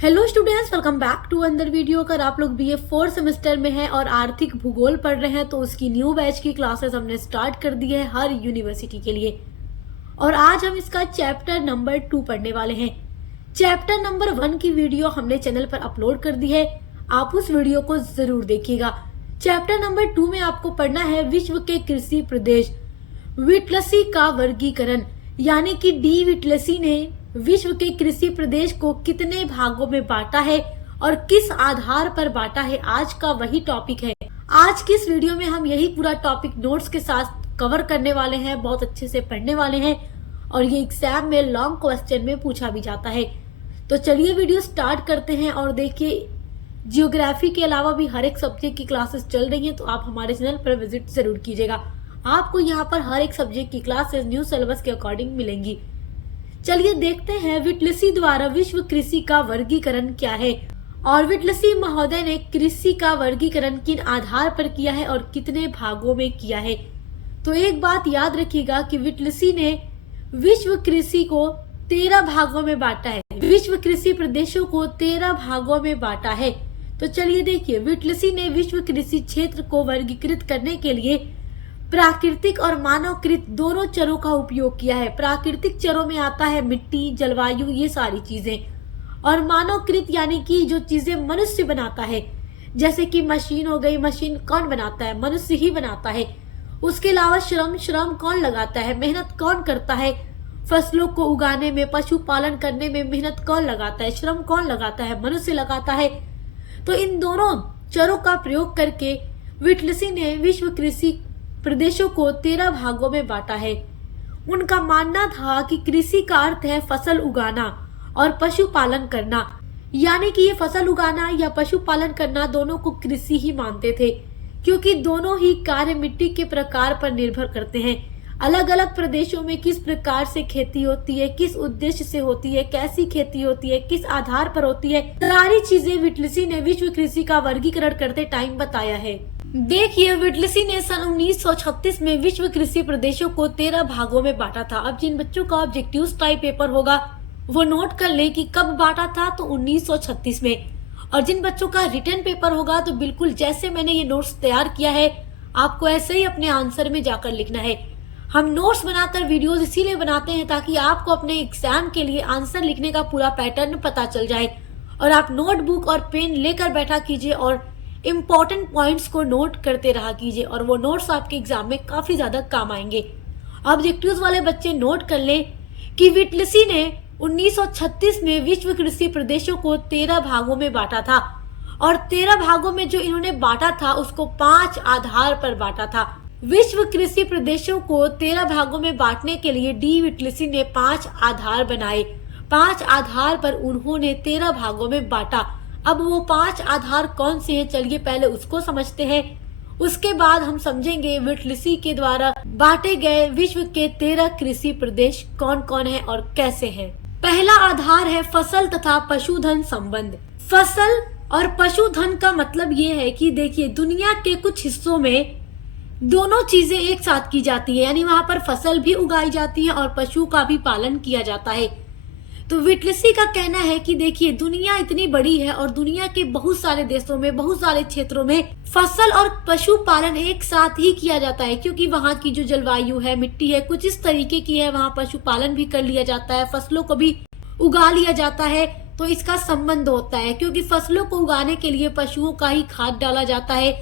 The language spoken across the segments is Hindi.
Hello students, welcome back to another video. अगर आप लोग बीए 4 सेमेस्टर में हैं और आर्थिक भूगोल पढ़ रहे हैं तो उसकी न्यू बैच की क्लासेस हमने स्टार्ट कर दी है हर यूनिवर्सिटी के लिए। और आज हम इसका चैप्टर नंबर 2 पढ़ने वाले हैं। चैप्टर नंबर 1 की वीडियो हमने चैनल पर अपलोड कर दी है, आप उस वीडियो को जरूर देखिएगा। चैप्टर नंबर 2 में आपको पढ़ना है विश्व के कृषि प्रदेश, विटलसी का वर्गीकरण, यानी कि डी विटलसी ने विश्व के कृषि प्रदेश को कितने भागों में बांटा है और किस आधार पर बांटा है, आज का वही टॉपिक है। आज की इस वीडियो में हम यही पूरा टॉपिक नोट्स के साथ कवर करने वाले हैं, बहुत अच्छे से पढ़ने वाले हैं और ये एग्जाम में लॉन्ग क्वेश्चन में पूछा भी जाता है। तो चलिए वीडियो स्टार्ट करते हैं। और देखिए, जियोग्राफी के अलावा भी हर एक सब्जेक्ट की क्लासेस चल रही हैं, तो आप हमारे चैनल पर विजिट जरूर कीजिएगा। आपको यहाँ पर हर एक सब्जेक्ट की क्लासेस न्यू सिलेबस के अकॉर्डिंग मिलेंगी। चलिए देखते हैं विटलसी द्वारा विश्व कृषि का वर्गीकरण क्या है और विटलसी महोदय ने कृषि का वर्गीकरण किन आधार पर किया है और कितने भागों में किया है। तो एक बात याद रखिएगा कि विटलसी ने विश्व कृषि को 13 भागों में बांटा है, विश्व कृषि प्रदेशों को 13 भागों में बांटा है। तो चलिए देखिए, विटलसी ने विश्व कृषि क्षेत्र को वर्गीकृत करने के लिए प्राकृतिक और मानवकृत दोनों चरों का उपयोग किया है। प्राकृतिक चरों में आता है मिट्टी, जलवायु, ये सारी चीजें, और मानवकृत यानी कि जो चीजें मनुष्य बनाता है, जैसे कि मशीन हो गई। मशीन कौन बनाता है? मनुष्य ही बनाता है। उसके अलावा श्रम कौन लगाता है? मेहनत कौन करता है? फसलों को उगाने में, पशुपालन करने में मेहनत कौन लगाता है? श्रम कौन लगाता है? मनुष्य लगाता है। तो इन दोनों चरों का प्रयोग करके विटलसी ने विश्व कृषि प्रदेशों को 13 भागों में बांटा है। उनका मानना था कि कृषि का अर्थ है फसल उगाना और पशुपालन करना, यानी कि ये फसल उगाना या पशुपालन करना दोनों को कृषि ही मानते थे, क्योंकि दोनों ही कार्य मिट्टी के प्रकार पर निर्भर करते हैं। अलग अलग प्रदेशों में किस प्रकार से खेती होती है, किस उद्देश्य से होती है, कैसी खेती होती है, किस आधार पर होती है, सारी चीजें विटलसी ने विश्व कृषि का वर्गीकरण करते टाइम बताया है। देखिए, विटलसी ने सन 1936 में विश्व कृषि प्रदेशों को 13 भागों में बांटा था। अब जिन बच्चों का ऑब्जेक्टिव टाइप पेपर होगा वो नोट कर ले कि कब बांटा था, तो 1936 में। और जिन बच्चों का रिटन पेपर होगा तो बिल्कुल जैसे मैंने ये नोट्स तैयार किया है, आपको ऐसे ही अपने आंसर में जाकर लिखना है। हम नोट्स बनाकर वीडियोस इसीलिए बनाते हैं ताकि आपको अपने एग्जाम के लिए आंसर लिखने का पूरा पैटर्न पता चल जाए और आप नोटबुक और पेन लेकर बैठा कीजिए और इम्पोर्टेंट पॉइंट्स को नोट करते रहा कीजिए, और वो नोट्स आपके एग्जाम में काफी ज्यादा काम आएंगे। ऑब्जेक्टिव्स वाले बच्चे नोट कर लें कि विटलसी ने 1936 में विश्व कृषि प्रदेशों को 13 भागों में बांटा था, और 13 भागों में जो इन्होंने बांटा था उसको 5 आधार पर बांटा था। विश्व कृषि प्रदेशों को 13 भागों में बांटने के लिए डी विटलसी ने 5 आधार बनाए। 5 आधार पर उन्होंने 13 भागों में बांटा। अब वो 5 आधार कौन से हैं, चलिए पहले उसको समझते हैं, उसके बाद हम समझेंगे विटलसी के द्वारा बांटे गए विश्व के 13 कृषि प्रदेश कौन कौन है और कैसे हैं। पहला आधार है फसल तथा पशुधन संबंध। फसल और पशुधन का मतलब ये है कि देखिए, दुनिया के कुछ हिस्सों में दोनों चीजें एक साथ की जाती है, यानी वहां पर फसल भी उगाई जाती है और पशु का भी पालन किया जाता है। तो विटलसी का कहना है कि देखिए, दुनिया इतनी बड़ी है और दुनिया के बहुत सारे देशों में, बहुत सारे क्षेत्रों में फसल और पशुपालन एक साथ ही किया जाता है, क्योंकि वहाँ की जो जलवायु है, मिट्टी है, कुछ इस तरीके की है। वहाँ पशुपालन भी कर लिया जाता है, फसलों को भी उगा लिया जाता है। तो इसका संबंध होता है, क्योंकि फसलों को उगाने के लिए पशुओं का ही खाद डाला जाता है,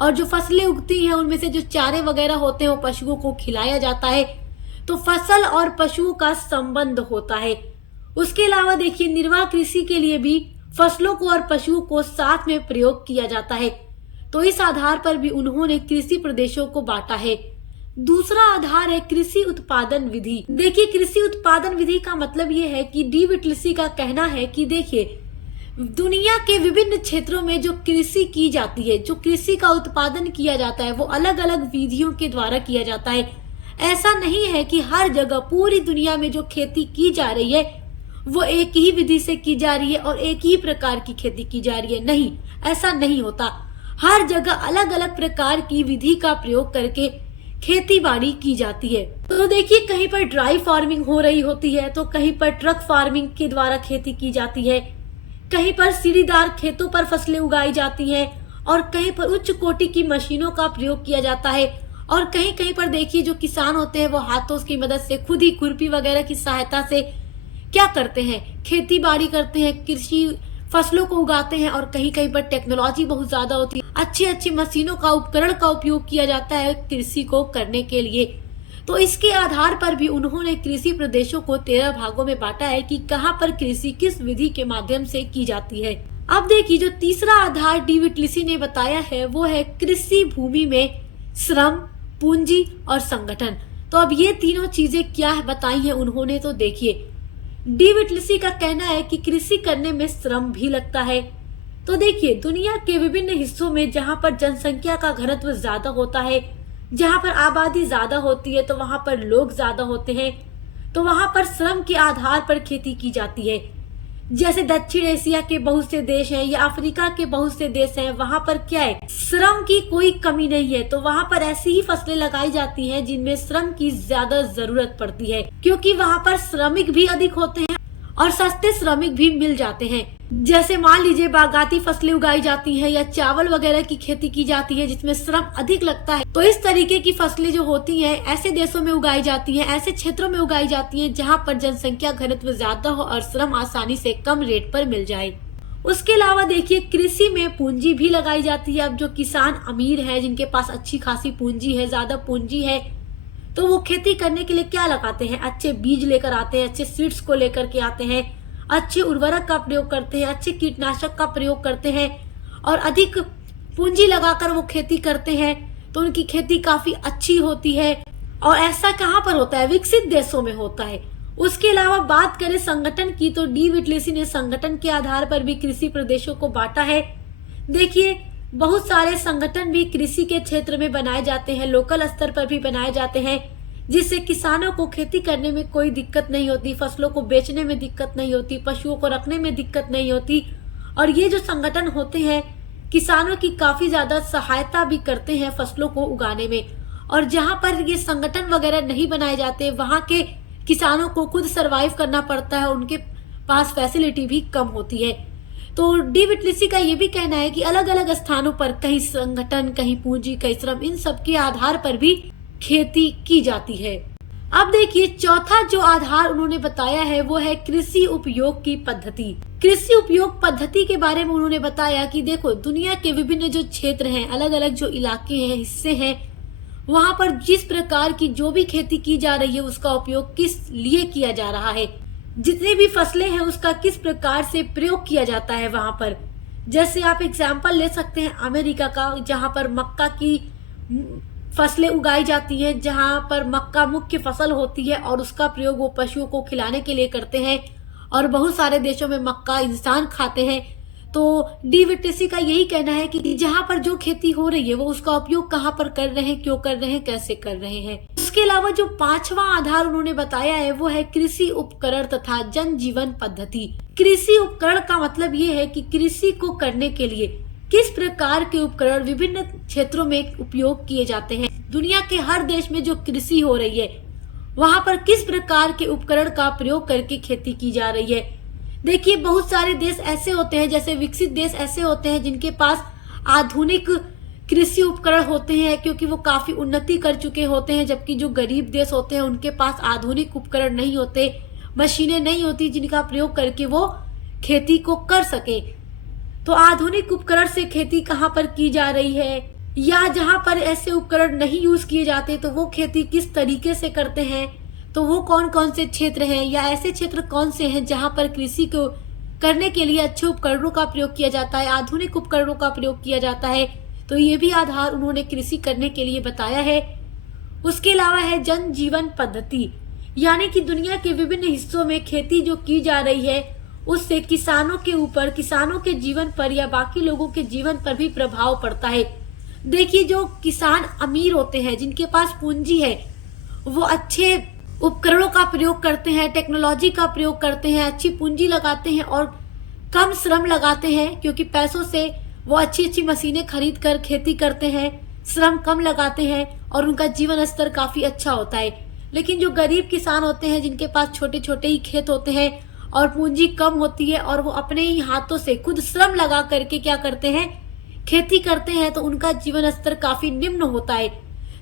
और जो फसलें उगती हैं उनमें से जो चारे वगैरह होते हैं वो पशुओं को खिलाया जाता है। तो फसल और पशुओं का संबंध होता है। उसके अलावा देखिए, निर्वाह कृषि के लिए भी फसलों को और पशुओं को साथ में प्रयोग किया जाता है। तो इस आधार पर भी उन्होंने कृषि प्रदेशों को बांटा है। दूसरा आधार है कृषि उत्पादन विधि। देखिए, कृषि उत्पादन विधि का मतलब ये है कि डी विटलसी का कहना है कि देखिए, दुनिया के विभिन्न क्षेत्रों में जो कृषि की जाती है, जो कृषि का उत्पादन किया जाता है, वो अलग अलग विधियों के द्वारा किया जाता है। ऐसा नहीं है कि हर जगह पूरी दुनिया में जो खेती की जा रही है वो एक ही विधि से की जा रही है और एक ही प्रकार की खेती की जा रही है। नहीं, ऐसा नहीं होता। हर जगह अलग अलग प्रकार की विधि का प्रयोग करके खेती बाड़ी की जाती है। तो देखिए, कहीं पर ड्राई फार्मिंग हो रही होती है, तो कहीं पर ट्रक फार्मिंग के द्वारा खेती की जाती है, कहीं पर सीढ़ीदार खेतों पर फसलें उगाई जाती हैं और कहीं पर उच्च कोटि की मशीनों का प्रयोग किया जाता है। और कहीं कहीं पर देखिए जो किसान होते हैं वो हाथों की मदद से खुद ही खुरपी वगैरह की सहायता से क्या करते हैं, खेती बाड़ी करते हैं, कृषि फसलों को उगाते हैं। और कहीं कहीं पर टेक्नोलॉजी बहुत ज्यादा होती है, अच्छी अच्छी मशीनों का उपकरण का उपयोग किया जाता है कृषि को करने के लिए। तो इसके आधार पर भी उन्होंने कृषि प्रदेशों को 13 भागों में बांटा है कि कहाँ पर कृषि किस विधि के माध्यम से की जाती है। अब देखिए जो तीसरा आधार डी विटलिसी ने बताया है वो है कृषि भूमि में श्रम, पूंजी और संगठन। तो अब ये तीनों चीजें क्या है बताई है उन्होंने, तो देखिए डी विटलिसी का कहना है कि कृषि करने में श्रम भी लगता है। तो देखिए दुनिया के विभिन्न हिस्सों में जहाँ पर जनसंख्या का घनत्व ज्यादा होता है, जहाँ पर आबादी ज्यादा होती है, तो वहां पर लोग ज्यादा होते हैं, तो वहां पर श्रम के आधार पर खेती की जाती है। जैसे दक्षिण एशिया के बहुत से देश हैं या अफ्रीका के बहुत से देश हैं, वहां पर क्या है, श्रम की कोई कमी नहीं है। तो वहां पर ऐसी ही फसलें लगाई जाती हैं जिनमें श्रम की ज्यादा जरूरत पड़ती है, क्योंकि वहां पर श्रमिक भी अधिक होते हैं और सस्ते श्रमिक भी मिल जाते हैं। जैसे मान लीजिए बागाती फसलें उगाई जाती हैं या चावल वगैरह की खेती की जाती है जिसमें श्रम अधिक लगता है। तो इस तरीके की फसलें जो होती हैं ऐसे देशों में उगाई जाती हैं, ऐसे क्षेत्रों में उगाई जाती हैं जहां पर जनसंख्या घनत्व ज्यादा हो और श्रम आसानी से कम रेट पर मिल जाए। उसके अलावा देखिए कृषि में पूंजी भी लगाई जाती है। अब जो किसान अमीर है, जिनके पास अच्छी खासी पूंजी है, ज्यादा पूंजी है, तो वो खेती करने के लिए क्या लगाते हैं, अच्छे बीज लेकर आते हैं, अच्छे सीड्स को लेकर के आते हैं, अच्छे उर्वरक का प्रयोग करते हैं, अच्छे कीटनाशक का प्रयोग करते हैं और अधिक पूंजी लगाकर वो खेती करते हैं। तो उनकी खेती काफी अच्छी होती है। और ऐसा कहाँ पर होता है, विकसित देशों में होता है। उसके अलावा बात करें संगठन की, तो डी विटलिसी ने संगठन के आधार पर भी कृषि प्रदेशों को बांटा है। देखिए बहुत सारे संगठन भी कृषि के क्षेत्र में बनाए जाते हैं, लोकल स्तर पर भी बनाए जाते हैं, जिससे किसानों को खेती करने में कोई दिक्कत नहीं होती, फसलों को बेचने में दिक्कत नहीं होती, पशुओं को रखने में दिक्कत नहीं होती। और ये जो संगठन होते हैं किसानों की काफी ज्यादा सहायता भी करते हैं फसलों को उगाने में। और जहाँ पर ये संगठन वगैरह नहीं बनाए जाते वहाँ के किसानों को खुद सरवाइव करना पड़ता है, उनके पास फैसिलिटी भी कम होती है। तो डी विटलिसी का ये भी कहना है कि अलग अलग स्थानों पर कहीं संगठन, कहीं पूंजी, कहीं श्रम, इन सब के आधार पर भी खेती की जाती है। अब देखिए चौथा जो आधार उन्होंने बताया है वो है कृषि उपयोग की पद्धति। कृषि उपयोग पद्धति के बारे में उन्होंने बताया कि देखो दुनिया के विभिन्न जो क्षेत्र हैं, अलग अलग जो इलाके हैं, हिस्से हैं, वहाँ पर जिस प्रकार की जो भी खेती की जा रही है उसका उपयोग किस लिए किया जा रहा है, जितनी भी फसलें हैं उसका किस प्रकार से प्रयोग किया जाता है वहां पर। जैसे आप एग्जाम्पल ले सकते हैं अमेरिका का, जहां पर मक्का की फसलें उगाई जाती हैं, जहां पर मक्का मुख्य फसल होती है और उसका प्रयोग वो पशुओं को खिलाने के लिए करते हैं। और बहुत सारे देशों में मक्का इंसान खाते हैं। तो डी विटलिसी का यही कहना है कि जहां पर जो खेती हो रही है वो उसका उपयोग कहाँ पर कर रहे हैं, क्यों कर रहे हैं, कैसे कर रहे हैं। इसके अलावा जो पांचवा आधार उन्होंने बताया है वो है कृषि उपकरण तथा जनजीवन पद्धति। कृषि उपकरण का मतलब ये है कि कृषि को करने के लिए किस प्रकार के उपकरण विभिन्न क्षेत्रों में उपयोग किए जाते हैं। दुनिया के हर देश में जो कृषि हो रही है वहां पर किस प्रकार के उपकरण का प्रयोग करके खेती की जा रही है। देखिए बहुत सारे देश ऐसे होते हैं, जैसे विकसित देश ऐसे होते हैं जिनके पास आधुनिक कृषि उपकरण होते हैं क्योंकि वो काफी उन्नति कर चुके होते हैं, जबकि जो गरीब देश होते हैं उनके पास आधुनिक उपकरण नहीं होते, मशीनें नहीं होती जिनका प्रयोग करके वो खेती को कर सके। तो आधुनिक उपकरण से खेती कहाँ पर की जा रही है, या जहाँ पर ऐसे उपकरण नहीं यूज किए जाते तो वो खेती किस तरीके से करते हैं, तो वो कौन कौन से क्षेत्र हैं या ऐसे क्षेत्र कौन से हैं जहाँ पर कृषि को करने के लिए अच्छे उपकरणों का प्रयोग किया जाता है, आधुनिक उपकरणों का प्रयोग किया जाता है। तो ये भी आधार उन्होंने कृषि करने के लिए बताया है। उसके अलावा है जन जीवन पद्धति, यानी कि दुनिया के विभिन्न हिस्सों में खेती जो की जा रही है उससे किसानों के ऊपर, किसानों के जीवन पर या बाकी लोगों के जीवन पर भी प्रभाव पड़ता है। देखिए जो किसान अमीर होते हैं, जिनके पास पूंजी है, वो अच्छे उपकरणों का प्रयोग करते हैं, टेक्नोलॉजी का प्रयोग करते हैं, अच्छी पूंजी लगाते हैं और कम श्रम लगाते हैं, क्योंकि पैसों से वो अच्छी अच्छी मशीनें खरीद कर खेती करते हैं, श्रम कम लगाते हैं और उनका जीवन स्तर काफी अच्छा होता है। लेकिन जो गरीब किसान होते हैं, जिनके पास छोटे छोटे ही खेत होते हैं और पूंजी कम होती है और वो अपने ही हाथों से खुद श्रम लगा करके क्या करते हैं, खेती करते हैं, तो उनका जीवन स्तर काफी निम्न होता है।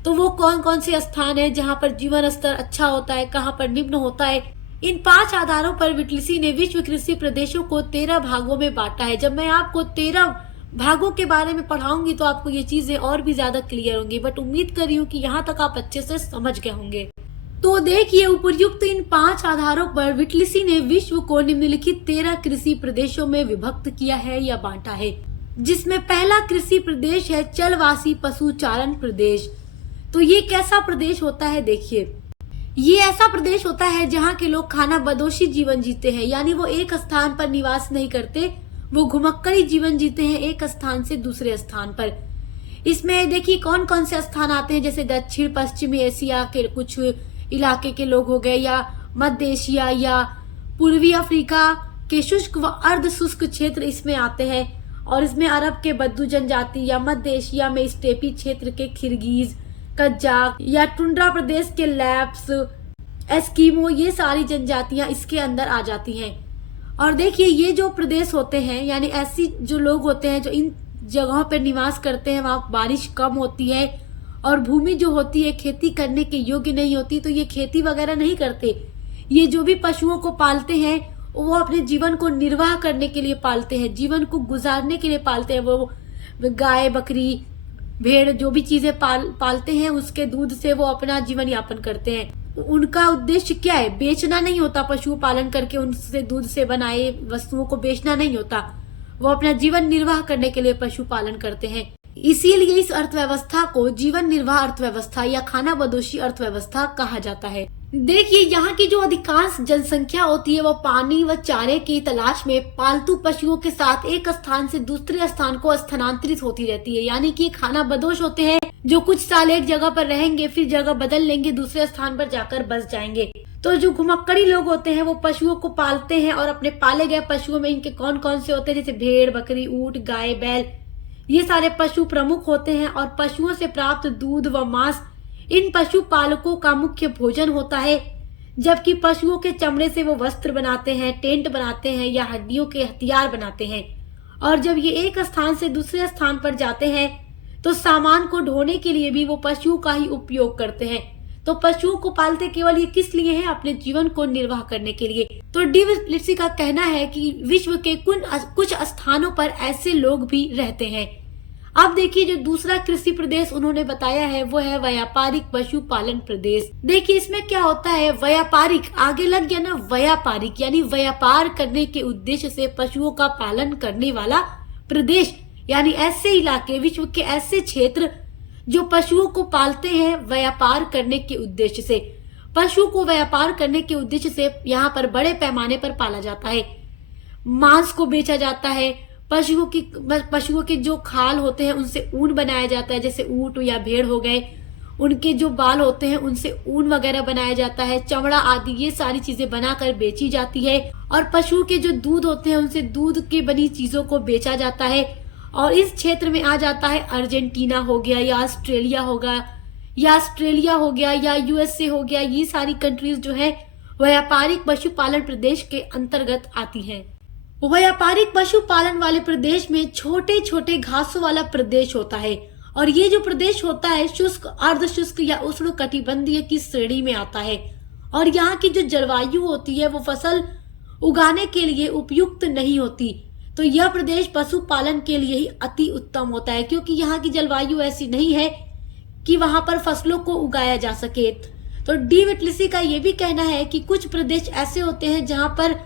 तो वो कौन कौन से स्थान है जहाँ पर जीवन स्तर अच्छा होता है, कहाँ पर निम्न होता है, इन 5 आधारों पर विटलिसी ने विश्व कृषि प्रदेशों को 13 भागों में बांटा है। जब मैं आपको 13 भागों के बारे में पढ़ाऊंगी तो आपको ये चीजें और भी ज्यादा क्लियर होंगी, बट उम्मीद कर रही हूँ कि यहाँ तक आप अच्छे से समझ गए होंगे। तो देखिए, उपर्युक्त इन 5 आधारों पर विटलिसी ने विश्व को निम्नलिखित 13 कृषि प्रदेशों में विभक्त किया है या बांटा है, जिसमें पहला कृषि प्रदेश है चलवासी पशुचारण प्रदेश। तो ये कैसा प्रदेश होता है, देखिए, ये ऐसा प्रदेश होता है जहाँ के लोग खाना बदोशी जीवन जीते हैं, यानी वो एक स्थान पर निवास नहीं करते, वो घुमक्कड़ी जीवन जीते हैं एक स्थान से दूसरे स्थान पर। इसमें देखिए कौन कौन से स्थान आते हैं, जैसे दक्षिण पश्चिमी एशिया के कुछ इलाके के लोग हो गए, या मध्य एशिया या पूर्वी अफ्रीका के शुष्क व अर्ध शुष्क क्षेत्र इसमें आते हैं। और इसमें अरब के बद्दू जनजाति या मध्य एशिया में स्टेपी क्षेत्र के किर्गिज, कजाक या टुंड्रा प्रदेश के लैप्स, एस्किमो, ये सारी जनजातियां इसके अंदर आ जाती हैं। और देखिए, ये जो प्रदेश होते हैं, यानी ऐसी जो लोग होते हैं जो इन जगहों पर निवास करते हैं, वहाँ बारिश कम होती है और भूमि जो होती है खेती करने के योग्य नहीं होती, तो ये खेती वगैरह नहीं करते। ये जो भी पशुओं को पालते हैं वो अपने जीवन को निर्वाह करने के लिए पालते हैं, जीवन को गुजारने के लिए पालते हैं। वो गाय, बकरी, भेड़, जो भी चीजें पालते हैं उसके दूध से वो अपना जीवन यापन करते हैं। उनका उद्देश्य क्या है, बेचना नहीं होता, पशु पालन करके उनसे दूध से बनाए वस्तुओं को बेचना नहीं होता, वो अपना जीवन निर्वाह करने के लिए पशु पालन करते हैं। इसीलिए इस अर्थव्यवस्था को जीवन निर्वाह अर्थव्यवस्था या खाना बदोशी अर्थव्यवस्था कहा जाता है। देखिए, यहाँ की जो अधिकांश जनसंख्या होती है वो पानी व चारे की तलाश में पालतू पशुओं के साथ एक स्थान से दूसरे स्थान को स्थानांतरित होती रहती है, यानी कि खाना बदोश होते हैं जो कुछ साल एक जगह पर रहेंगे, फिर जगह बदल लेंगे, दूसरे स्थान पर जाकर बस जाएंगे। तो जो घुमक्कड़ी लोग होते हैं वो पशुओं को पालते हैं और अपने पाले गए पशुओं में इनके कौन कौन से होते हैं, जैसे भेड़, बकरी, ऊंट, गाय, बैल, ये सारे पशु प्रमुख होते हैं। और पशुओं से प्राप्त दूध व मांस इन पशु पालकों का मुख्य भोजन होता है, जबकि पशुओं के चमड़े से वो वस्त्र बनाते हैं, टेंट बनाते हैं या हड्डियों के हथियार बनाते हैं। और जब ये एक स्थान से दूसरे स्थान पर जाते हैं तो सामान को ढोने के लिए भी वो पशुओं का ही उपयोग करते हैं। तो पशुओं को पालते केवल ये किस लिए है, अपने जीवन को निर्वाह करने के लिए। तो डी विटलिसी का कहना है कि विश्व के कुछ स्थानों पर ऐसे लोग भी रहते हैं। अब देखिए, जो दूसरा कृषि प्रदेश उन्होंने बताया है वो है व्यापारिक पशुपालन प्रदेश। देखिए, इसमें क्या होता है, व्यापारिक, आगे लग गया ना, व्यापारिक यानी व्यापार करने के उद्देश्य से पशुओं का पालन करने वाला प्रदेश, यानी ऐसे इलाके, विश्व के ऐसे क्षेत्र जो पशुओं को पालते हैं व्यापार करने के उद्देश्य से। पशु को व्यापार करने के उद्देश्य से यहाँ पर बड़े पैमाने पर पाला जाता है, मांस को बेचा जाता है, पशुओं के जो खाल होते हैं उनसे ऊन बनाया जाता है, जैसे ऊंट या भेड़ हो गए, उनके जो बाल होते हैं उनसे ऊन वगैरह बनाया जाता है, चमड़ा आदि, ये सारी चीजें बनाकर बेची जाती है। और पशु के जो दूध होते हैं उनसे दूध के बनी चीजों को बेचा जाता है। और इस क्षेत्र में आ जाता है अर्जेंटीना हो गया या ऑस्ट्रेलिया हो गया या यूएसए हो गया, ये सारी कंट्रीज जो है व्यापारिक पशुपालन प्रदेश के अंतर्गत आती हैं। व्यापारिक पशुपालन वाले प्रदेश में छोटे छोटे घासों वाला प्रदेश होता है, और ये जो प्रदेश होता है शुष्क, अर्ध शुष्क या उष्ण कटिबंधीय की श्रेणी में आता है। और यहाँ की जो जलवायु होती है वो फसल उगाने के लिए उपयुक्त नहीं होती, तो यह प्रदेश पशुपालन के लिए ही अति उत्तम होता है, क्योंकि यहाँ की जलवायु ऐसी नहीं है कि वहां पर फसलों को उगाया जा सके। तो डी विटलिसी का ये भी कहना है कि कुछ प्रदेश ऐसे होते हैं जहां पर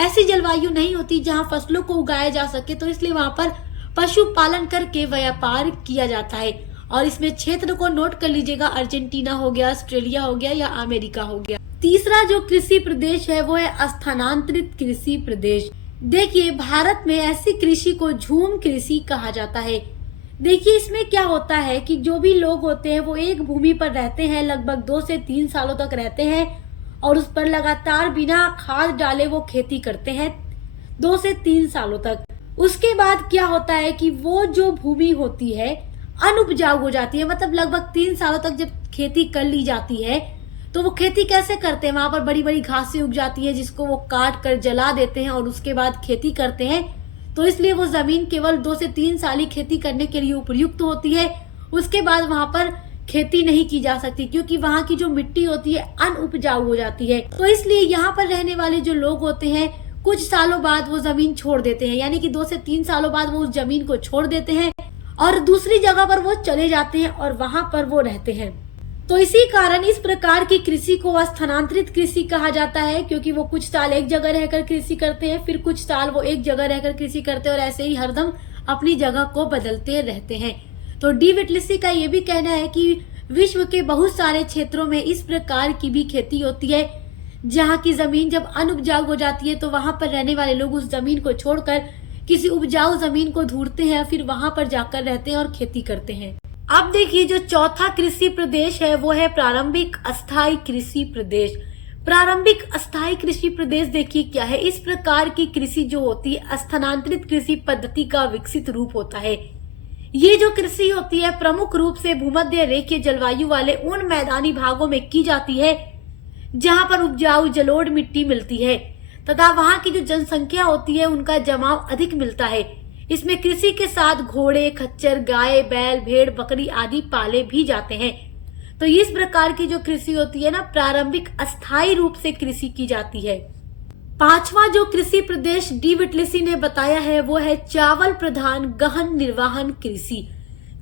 ऐसी जलवायु नहीं होती जहां फसलों को उगाया जा सके, तो इसलिए वहां पर पशुपालन करके व्यापार किया जाता है। और इसमें क्षेत्र को नोट कर लीजिएगा, अर्जेंटीना हो गया, ऑस्ट्रेलिया हो गया या अमेरिका हो गया। तीसरा जो कृषि प्रदेश है वो है स्थानांतरित कृषि प्रदेश। देखिए, भारत में ऐसी कृषि को झूम कृषि कहा जाता है। देखिए, इसमें क्या होता है कि जो भी लोग होते हैं वो एक भूमि पर रहते हैं, लगभग 2 से 3 सालों तक रहते हैं और उस पर लगातार बिना खाद डाले वो खेती करते हैं 2 से 3 सालों तक। उसके बाद क्या होता है कि वो जो भूमि होती है अनुपजाऊ हो जाती है, मतलब लगभग 3 सालों तक जब खेती कर ली जाती है तो वो खेती कैसे करते हैं, वहां पर बड़ी बड़ी घासें उग जाती है जिसको वो काट कर जला देते हैं और उसके बाद खेती करते हैं। तो इसलिए वो जमीन केवल 2 से 3 साल ही खेती करने के लिए उपयुक्त होती है। उसके बाद वहां पर खेती नहीं की जा सकती क्योंकि वहां की जो मिट्टी होती है अनउपजाऊ हो जाती है। तो इसलिए यहाँ पर रहने वाले जो लोग होते हैं कुछ सालों बाद वो जमीन छोड़ देते हैं, यानी कि 2 से 3 सालों बाद वो उस जमीन को छोड़ देते हैं और दूसरी जगह पर वो चले जाते हैं और वहां पर वो रहते हैं। तो इसी कारण इस प्रकार की कृषि को स्थानांतरित कृषि कहा जाता है, क्योंकि वो कुछ साल एक जगह रहकर कृषि करते हैं, फिर कुछ साल वो एक जगह रहकर कृषि करते हैं और ऐसे ही हरदम अपनी जगह को बदलते रहते हैं। तो डी विटलिसी का ये भी कहना है कि विश्व के बहुत सारे क्षेत्रों में इस प्रकार की भी खेती होती है, जहाँ की जमीन जब अनउपजाऊ हो जाती है तो वहां पर रहने वाले लोग उस जमीन को छोड़कर किसी उपजाऊ जमीन को ढूंढते हैं, फिर वहां पर जाकर रहते हैं और खेती करते हैं। अब देखिए जो चौथा कृषि प्रदेश है वो है प्रारंभिक अस्थायी कृषि प्रदेश। प्रारंभिक अस्थायी कृषि प्रदेश देखिए क्या है। इस प्रकार की कृषि जो होती है स्थानांतरित कृषि पद्धति का विकसित रूप होता है। ये जो कृषि होती है प्रमुख रूप से भूमध्य रेखीय जलवायु वाले उन मैदानी भागों में की जाती है जहां पर उपजाऊ जलोढ़ मिट्टी मिलती है तथा वहां की जो जनसंख्या होती है उनका जमाव अधिक मिलता है। इसमें कृषि के साथ घोड़े, खच्चर, गाय, बैल, भेड़, बकरी आदि पाले भी जाते हैं। तो इस प्रकार की जो कृषि होती है ना, प्रारंभिक अस्थायी रूप से कृषि की जाती है। पांचवा जो कृषि प्रदेश डी विटलिसी ने बताया है वो है चावल प्रधान गहन निर्वहन कृषि।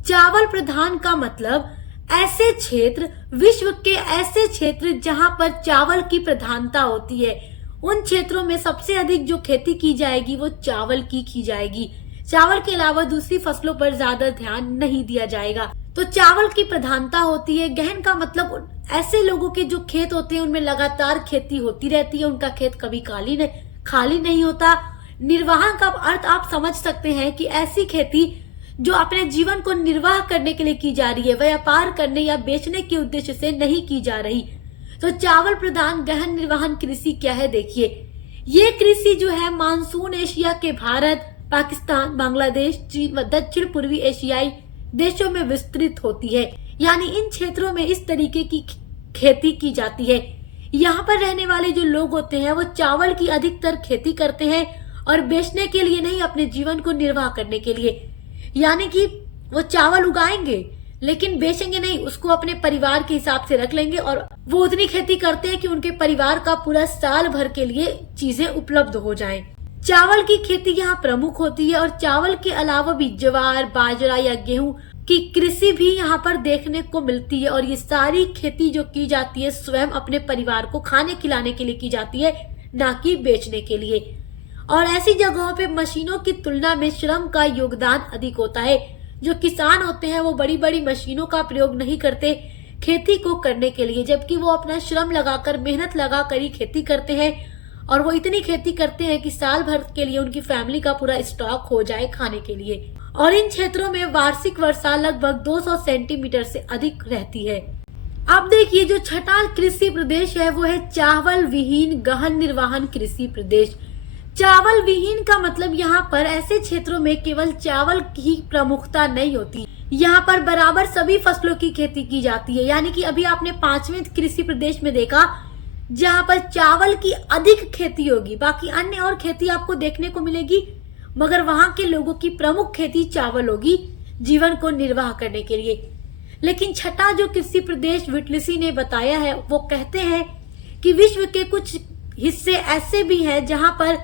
चावल प्रधान का मतलब ऐसे क्षेत्र, विश्व के ऐसे क्षेत्र जहां पर चावल की प्रधानता होती है, उन क्षेत्रों में सबसे अधिक जो खेती की जाएगी वो चावल की जाएगी। चावल के अलावा दूसरी फसलों पर ज्यादा ध्यान नहीं दिया जाएगा। तो चावल की प्रधानता होती है। गहन का मतलब ऐसे लोगों के जो खेत होते हैं उनमें लगातार खेती होती रहती है, उनका खेत कभी खाली नहीं होता। निर्वाहन का अर्थ आप समझ सकते हैं कि ऐसी खेती जो अपने जीवन को निर्वाह करने के लिए की जा रही है, व्यापार करने या बेचने के उद्देश्य से नहीं की जा रही। तो चावल प्रधान गहन निर्वहन कृषि क्या है देखिए। ये कृषि जो है मानसून एशिया के भारत, पाकिस्तान, बांग्लादेश, चीन व दक्षिण पूर्वी एशियाई देशों में विस्तृत होती है। यानी इन क्षेत्रों में इस तरीके की खेती की जाती है। यहाँ पर रहने वाले जो लोग होते हैं वो चावल की अधिकतर खेती करते हैं और बेचने के लिए नहीं, अपने जीवन को निर्वाह करने के लिए। यानी कि वो चावल उगाएंगे लेकिन बेचेंगे नहीं, उसको अपने परिवार के हिसाब से रख लेंगे और वो उतनी खेती करते हैं कि उनके परिवार का पूरा साल भर के लिए चीजें उपलब्ध हो जाएं। चावल की खेती यहाँ प्रमुख होती है और चावल के अलावा भी ज्वार, बाजरा या गेहूं की कृषि भी यहाँ पर देखने को मिलती है। और ये सारी खेती जो की जाती है स्वयं अपने परिवार को खाने खिलाने के लिए की जाती है, ना कि बेचने के लिए। और ऐसी जगहों पे मशीनों की तुलना में श्रम का योगदान अधिक होता है। जो किसान होते हैं वो बड़ी बड़ी मशीनों का प्रयोग नहीं करते खेती को करने के लिए, जबकि वो अपना श्रम लगाकर, मेहनत लगाकर ही खेती करते हैं। और वो इतनी खेती करते हैं कि साल भर के लिए उनकी फैमिली का पूरा स्टॉक हो जाए खाने के लिए। और इन क्षेत्रों में वार्षिक वर्षा लगभग 200 सेंटीमीटर से अधिक रहती है। अब देखिए जो छठा कृषि प्रदेश है वो है चावल विहीन गहन निर्वहन कृषि प्रदेश। चावल विहीन का मतलब यहाँ पर ऐसे क्षेत्रों में केवल चावल की प्रमुखता नहीं होती, यहाँ पर बराबर सभी फसलों की खेती की जाती है। यानी कि अभी आपने 5वें कृषि प्रदेश में देखा जहाँ पर चावल की अधिक खेती होगी, बाकी अन्य और खेती आपको देखने को मिलेगी, मगर वहाँ के लोगों की प्रमुख खेती चावल होगी जीवन को निर्वाह करने के लिए। लेकिन छठा जो कृषि प्रदेश विटलिसी ने बताया है वो कहते हैं कि विश्व के कुछ हिस्से ऐसे भी हैं जहाँ पर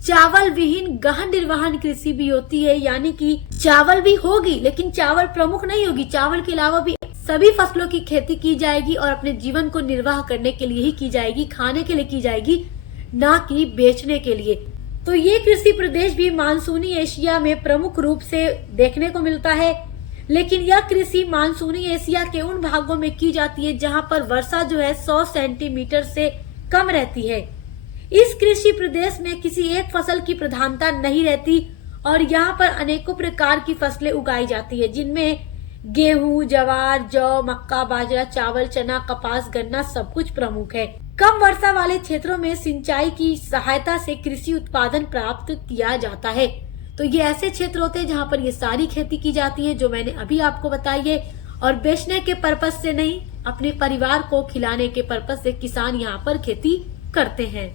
चावल विहीन गहन निर्वहन कृषि भी होती है। यानी कि चावल भी होगी लेकिन चावल प्रमुख नहीं होगी, चावल के अलावा भी सभी फसलों की खेती की जाएगी और अपने जीवन को निर्वाह करने के लिए ही की जाएगी, खाने के लिए की जाएगी, ना कि बेचने के लिए। तो ये कृषि प्रदेश भी मानसूनी एशिया में प्रमुख रूप से देखने को मिलता है। लेकिन यह कृषि मानसूनी एशिया के उन भागों में की जाती है जहाँ पर वर्षा जो है 100 सेंटीमीटर से कम रहती है। इस कृषि प्रदेश में किसी एक फसल की प्रधानता नहीं रहती और यहाँ पर अनेकों प्रकार की फसलें उगाई जाती है, जिनमें गेहूं, ज्वार, जौ, मक्का, बाजरा, चावल, चना, कपास, गन्ना सब कुछ प्रमुख है। कम वर्षा वाले क्षेत्रों में सिंचाई की सहायता से कृषि उत्पादन प्राप्त किया जाता है। तो ये ऐसे क्षेत्र होते हैं जहाँ पर ये सारी खेती की जाती है जो मैंने अभी आपको बताई है, और बेचने के पर्पज से नहीं, अपने परिवार को खिलाने के पर्पज से किसान यहाँ पर खेती करते हैं।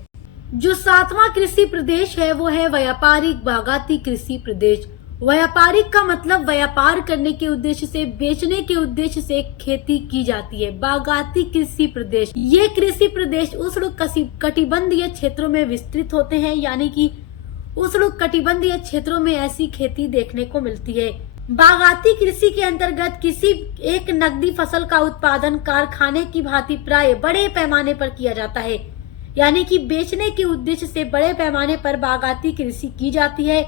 जो 7वां कृषि प्रदेश है वो है व्यापारिक बागाती कृषि प्रदेश। व्यापारिक का मतलब व्यापार करने के उद्देश्य से, बेचने के उद्देश्य से खेती की जाती है। बागाती कृषि प्रदेश, ये कृषि प्रदेश उष्ण कटिबंधीय क्षेत्रों में विस्तृत होते हैं, यानी कि उष्ण कटिबंधीय क्षेत्रों में ऐसी खेती देखने को मिलती है। बागाती कृषि के अंतर्गत किसी एक नकदी फसल का उत्पादन कारखाने की भांति प्राय बड़े पैमाने पर किया जाता है, यानी कि बेचने के उद्देश्य से बड़े पैमाने पर बागाती कृषि की जाती है।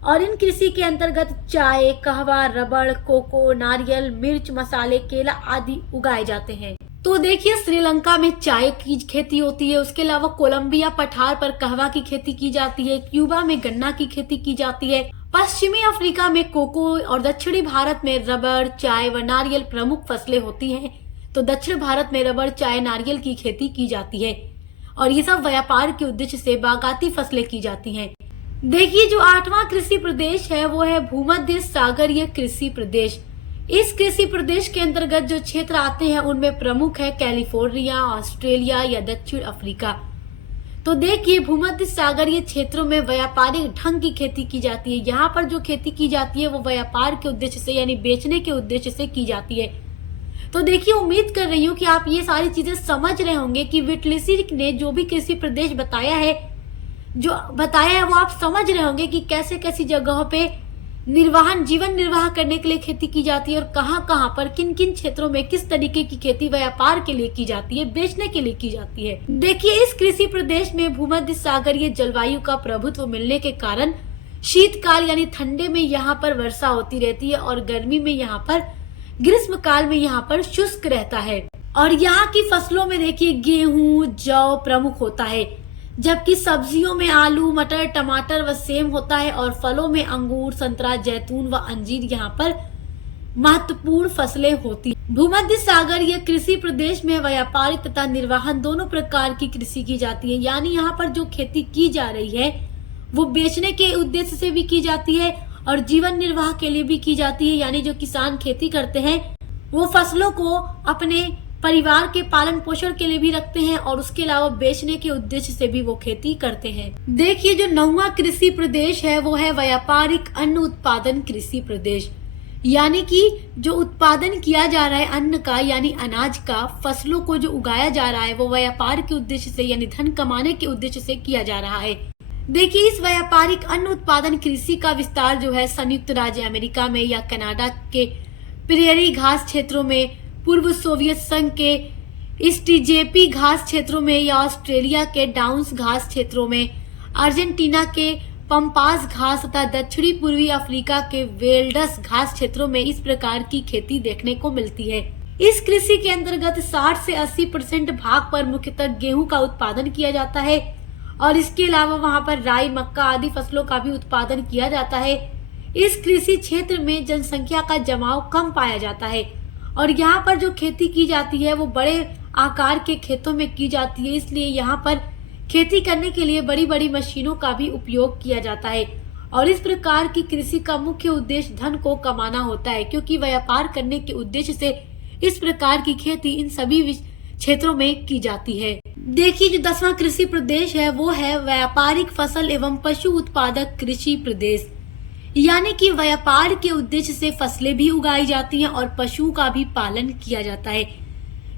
और इन कृषि के अंतर्गत चाय, कहवा, रबड़, कोको, नारियल, मिर्च, मसाले, केला आदि उगाए जाते हैं। तो देखिए, श्रीलंका में चाय की खेती होती है, उसके अलावा कोलंबिया पठार पर कहवा की खेती की जाती है, क्यूबा में गन्ना की खेती की जाती है, पश्चिमी अफ्रीका में कोको और दक्षिणी भारत में रबड़, चाय व नारियल प्रमुख फसलें होती हैं। तो दक्षिण भारत में रबड़, चाय, नारियल की खेती की जाती है और ये सब व्यापार के उद्देश्य से बागाती फसलें की जाती हैं। देखिए, जो 8वां कृषि प्रदेश है वो है भूमध्य सागरीय कृषि प्रदेश। इस कृषि प्रदेश के अंतर्गत जो क्षेत्र आते हैं उनमें प्रमुख है कैलिफोर्निया, ऑस्ट्रेलिया या दक्षिण अफ्रीका। तो देखिए, भूमध्य सागरीय क्षेत्रों में व्यापारिक ढंग की खेती की जाती है। यहाँ पर जो खेती की जाती है वो व्यापार के उद्देश्य से, यानी बेचने के उद्देश्य से की जाती है। तो देखिए, उम्मीद कर रही हूँ कि आप ये सारी चीजें समझ रहे होंगे कि विटलिसी ने जो भी कृषि प्रदेश बताया है वो आप समझ रहे होंगे कि कैसे कैसी जगहों पे जीवन निर्वाह करने के लिए खेती की जाती है और कहाँ कहाँ पर किन किन क्षेत्रों में किस तरीके की खेती व्यापार के लिए की जाती है, बेचने के लिए की जाती है। देखिए, इस कृषि प्रदेश में भूमध्य सागरीय जलवायु का प्रभुत्व मिलने के कारण शीतकाल यानी ठंडे में यहाँ पर वर्षा होती रहती है और गर्मी में यहाँ पर, ग्रीष्म काल में यहाँ पर शुष्क रहता है। और यहाँ की फसलों में देखिए, गेहूं, जौ प्रमुख होता है, जबकि सब्जियों में आलू, मटर, टमाटर व सेम होता है और फलों में अंगूर, संतरा, जैतून व अंजीर यहाँ पर महत्वपूर्ण फसलें होती हैं। भूमध्य सागरीय कृषि प्रदेश में व्यापारिक तथा निर्वाहन दोनों प्रकार की कृषि की जाती है, यानी यहाँ पर जो खेती की जा रही है वो बेचने के उद्देश्य से भी की जाती है और जीवन निर्वाह के लिए भी की जाती है, यानी जो किसान खेती करते हैं वो फसलों को अपने परिवार के पालन पोषण के लिए भी रखते हैं और उसके अलावा बेचने के उद्देश्य से भी वो खेती करते हैं। देखिए, जो 9वां कृषि प्रदेश है वो है व्यापारिक अन्न उत्पादन कृषि प्रदेश, यानी कि जो उत्पादन किया जा रहा है अन्न का, यानी अनाज का, फसलों को जो उगाया जा रहा है वो व्यापार के उद्देश्य से, यानी धन कमाने के उद्देश्य से किया जा रहा है। देखिए, इस व्यापारिक अन्न उत्पादन कृषि का विस्तार जो है संयुक्त राज्य अमेरिका में या कनाडा के प्रेरी घास क्षेत्रों में, पूर्व सोवियत संघ के स्टीजेपी घास क्षेत्रों में या ऑस्ट्रेलिया के डाउन्स घास क्षेत्रों में, अर्जेंटीना के पंपास घास तथा दक्षिणी पूर्वी अफ्रीका के वेल्डस घास क्षेत्रों में इस प्रकार की खेती देखने को मिलती है। इस कृषि के अंतर्गत 60 से 80% भाग पर मुख्यतः गेहूं का उत्पादन किया जाता है और इसके अलावा वहां पर राई, मक्का आदि फसलों का भी उत्पादन किया जाता है। इस कृषि क्षेत्र में जनसंख्या का जमाव कम पाया जाता है और यहाँ पर जो खेती की जाती है वो बड़े आकार के खेतों में की जाती है, इसलिए यहाँ पर खेती करने के लिए बड़ी बड़ी मशीनों का भी उपयोग किया जाता है। और इस प्रकार की कृषि का मुख्य उद्देश्य धन को कमाना होता है, क्योंकि व्यापार करने के उद्देश्य से इस प्रकार की खेती इन सभी क्षेत्रों में की जाती है। देखिए, जो 10वां कृषि प्रदेश है वो है व्यापारिक फसल एवं पशु उत्पादक कृषि प्रदेश, यानी कि व्यापार के उद्देश्य से फसलें भी उगाई जाती हैं और पशुओं का भी पालन किया जाता है।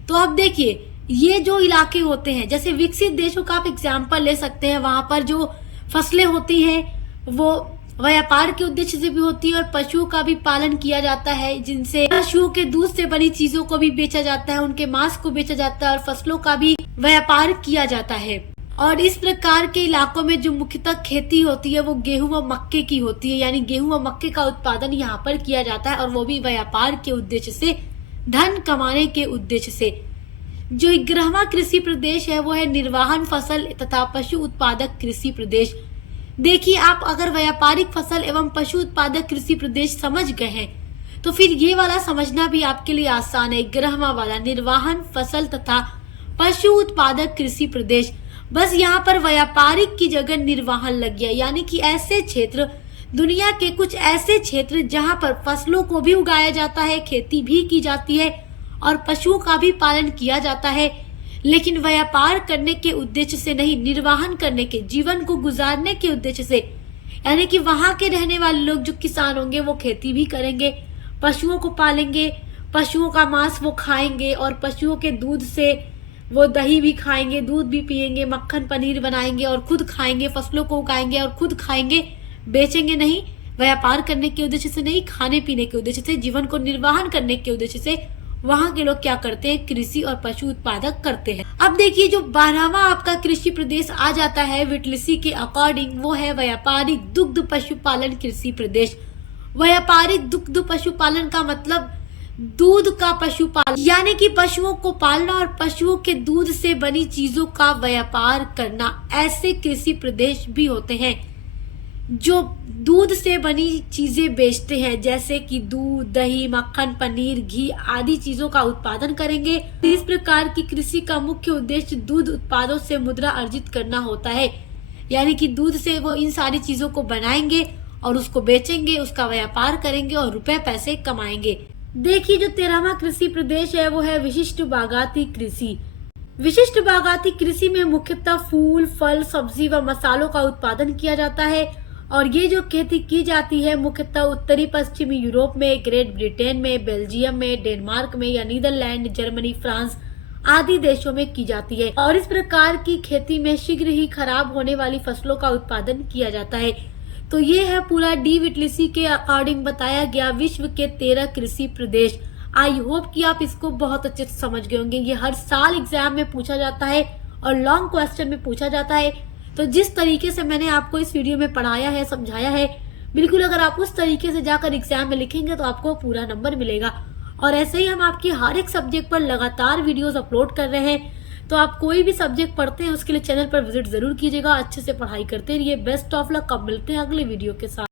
तो अब देखिए, ये जो इलाके होते हैं, जैसे विकसित देशों का आप एग्जाम्पल ले सकते हैं, वहां पर जो फसलें होती हैं वो व्यापार के उद्देश्य से भी होती है और पशुओं का भी पालन किया जाता है, जिनसे पशुओं के दूध से बनी चीजों को भी बेचा जाता है, उनके मांस को बेचा जाता है और फसलों का भी व्यापार किया जाता है। और इस प्रकार के इलाकों में जो मुख्यतः खेती होती है वो गेहूं व मक्के की होती है, यानी गेहूं व मक्के का उत्पादन यहाँ पर किया जाता है और वो भी व्यापार के उद्देश्य से, धन कमाने के उद्देश्य से। जो 11वां कृषि प्रदेश है वो है निर्वाहन फसल तथा पशु उत्पादक कृषि प्रदेश। देखिए, आप अगर व्यापारिक फसल एवं पशु उत्पादक कृषि प्रदेश समझ गए हैं तो फिर ये वाला समझना भी आपके लिए आसान है। 11वां वाला निर्वाहन फसल तथा पशु उत्पादक कृषि प्रदेश, बस यहाँ पर व्यापारिक की जगह निर्वाहन लग गया, यानी कि ऐसे क्षेत्र, दुनिया के कुछ ऐसे क्षेत्र जहाँ पर फसलों को भी उगाया जाता है, खेती भी की जाती है और पशुओं का भी पालन किया जाता है, लेकिन व्यापार करने के उद्देश्य से नहीं, निर्वाहन करने के, जीवन को गुजारने के उद्देश्य से। यानी कि वहां के रहने वाले लोग जो किसान होंगे वो खेती भी करेंगे, पशुओं को पालेंगे, पशुओं का मांस वो खाएंगे और पशुओं के दूध से वो दही भी खाएंगे, दूध भी पिएंगे, मक्खन पनीर बनाएंगे और खुद खाएंगे, फसलों को उगाएंगे और खुद खाएंगे, बेचेंगे नहीं। व्यापार करने के उद्देश्य से नहीं, खाने पीने के उद्देश्य से, जीवन को निर्वाहन करने के उद्देश्य से वहां के लोग क्या करते हैं, कृषि और पशु उत्पादक करते हैं। अब देखिए जो 12वां आपका कृषि प्रदेश आ जाता है विटलिसी के अकॉर्डिंग, वो है व्यापारिक दुग्ध पशुपालन कृषि प्रदेश। व्यापारिक दुग्ध पशुपालन का मतलब दूध का पशुपालन, यानी कि पशुओं को पालना और पशुओं के दूध से बनी चीजों का व्यापार करना। ऐसे कृषि प्रदेश भी होते हैं जो दूध से बनी चीजें बेचते हैं, जैसे कि दूध, दही, मक्खन, पनीर, घी आदि चीजों का उत्पादन करेंगे। इस प्रकार की कृषि का मुख्य उद्देश्य दूध उत्पादों से मुद्रा अर्जित करना होता है, यानी कि दूध से वो इन सारी चीजों को बनाएंगे और उसको बेचेंगे, उसका व्यापार करेंगे और रुपए पैसे कमाएंगे। देखिए जो 13वां कृषि प्रदेश है वो है विशिष्ट बागाती कृषि। विशिष्ट बागाती कृषि में मुख्यतः फूल, फल, सब्जी व मसालों का उत्पादन किया जाता है और ये जो खेती की जाती है मुख्यतः उत्तरी पश्चिमी यूरोप में, ग्रेट ब्रिटेन में, बेल्जियम में, डेनमार्क में या नीदरलैंड, जर्मनी, फ्रांस आदि देशों में की जाती है। और इस प्रकार की खेती में शीघ्र ही खराब होने वाली फसलों का उत्पादन किया जाता है। तो ये है पूरा डी विटलिसी के अकॉर्डिंग बताया गया विश्व के 13 कृषि प्रदेश। आई होप कि आप इसको बहुत अच्छे से समझ गए होंगे। ये हर साल एग्जाम में पूछा जाता है और लॉन्ग क्वेश्चन में पूछा जाता है। तो जिस तरीके से मैंने आपको इस वीडियो में पढ़ाया है, समझाया है, बिल्कुल अगर आप उस तरीके से जाकर एग्जाम में लिखेंगे तो आपको पूरा नंबर मिलेगा। और ऐसे ही हम आपके हर एक सब्जेक्ट पर लगातार वीडियोस अपलोड कर रहे हैं। तो आप कोई भी सब्जेक्ट पढ़ते हैं उसके लिए चैनल पर विजिट जरूर कीजिएगा। अच्छे से पढ़ाई करते रहिए। Best of luck. अब मिलते हैं अगले वीडियो के साथ।